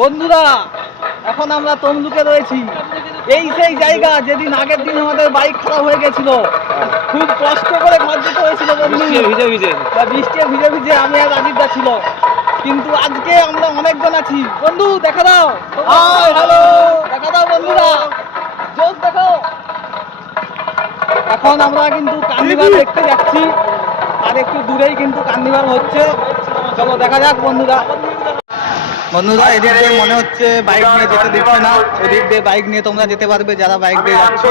বন্ধুরা এখন আমরা তমলুকে রয়েছি। এই সেই জায়গা যেদিন আগের দিন আমাদের বাইক খারাপ হয়ে গেছিল। খুব কষ্ট করে ঘর যেতে হয়েছিল বন্ধু। ভিজে ভিজে। বৃষ্টি ভিজে ভিজে আমি আর রাজীবদা ছিল। কিন্তু আজকে আমরা অনেকজন আছি। বন্ধু দেখা দাও। Hi hello. দেখা দাও বন্ধুরা। জোস দেখো। এখন আমরা কিন্তু কার্নিভাল দেখতে যাচ্ছি। আর একটু দূরেই কিন্তু কার্নিভাল হচ্ছে। চলো দেখা যাক বন্ধুরা। বন্ধুরা এদিক দিয়ে মনে হচ্ছে বাইক নিয়ে যেতে দিচ্ছে না। ওদিক দিয়ে বাইক নিয়ে তোমরা যেতে পারবে যারা বাইক দিয়ে যাচ্ছে।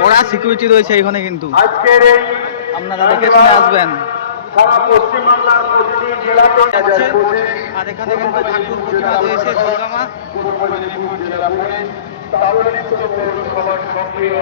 কড়া সিকিউরিটি রয়েছে এখানে কিন্তু। আপনারা দেখে শুনে আসবেন। আর এখানে কিন্তু ঠাকুর প্রতিমা রয়েছে দুর্গা মা। পূর্ব মেদিনীপুর জেলা পুলিশ তাবলিপুর পৌরসভার সক্রিয়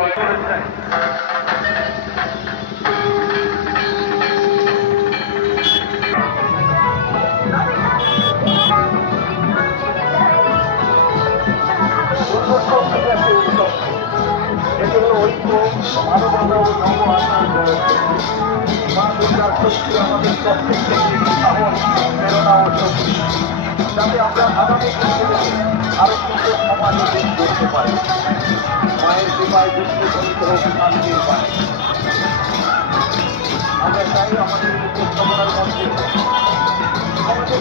হলো ঐক্য মানবতা ও নব আশার জয়ন্তী মা দুর্গার শক্তি আমাদের প্রত্যেককে মায়ের কৃপায় আমরা চাই আমাদের উপস্থাপনার মধ্যে আমাদের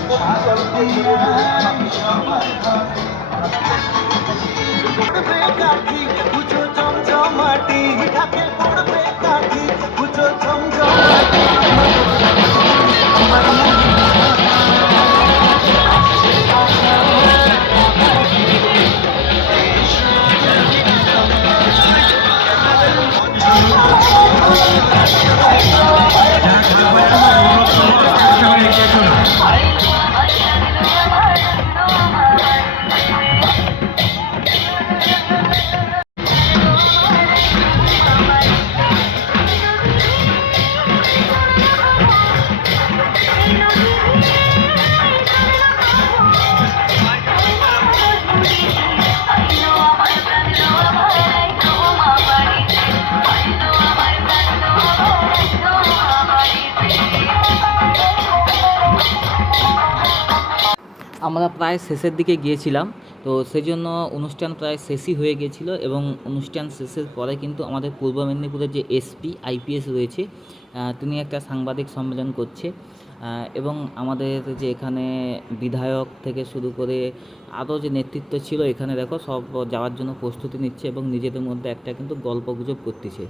We have been আমরা প্রায় শেষের দিকে গিয়েছিলাম। তো সেজন্য অনুষ্ঠান প্রায় শেষই হয়ে গিয়েছিল এবং অনুষ্ঠান শেষের পরে কিন্তু আমাদের পূর্ব মেদিনীপুরের যে এসপি, আইপিএস রয়েছে তিনি একটা সাংবাদিক সম্মেলন করছে। এবং আমাদের যে এখানে বিধায়ক থেকে শুরু করে আরও যে নেতৃত্ব ছিল এখানে দেখো সব যাওয়ার জন্য প্রস্তুতি নিচ্ছে এবং নিজেদের মধ্যে একটা কিন্তু গল্প গুজব করতেছে।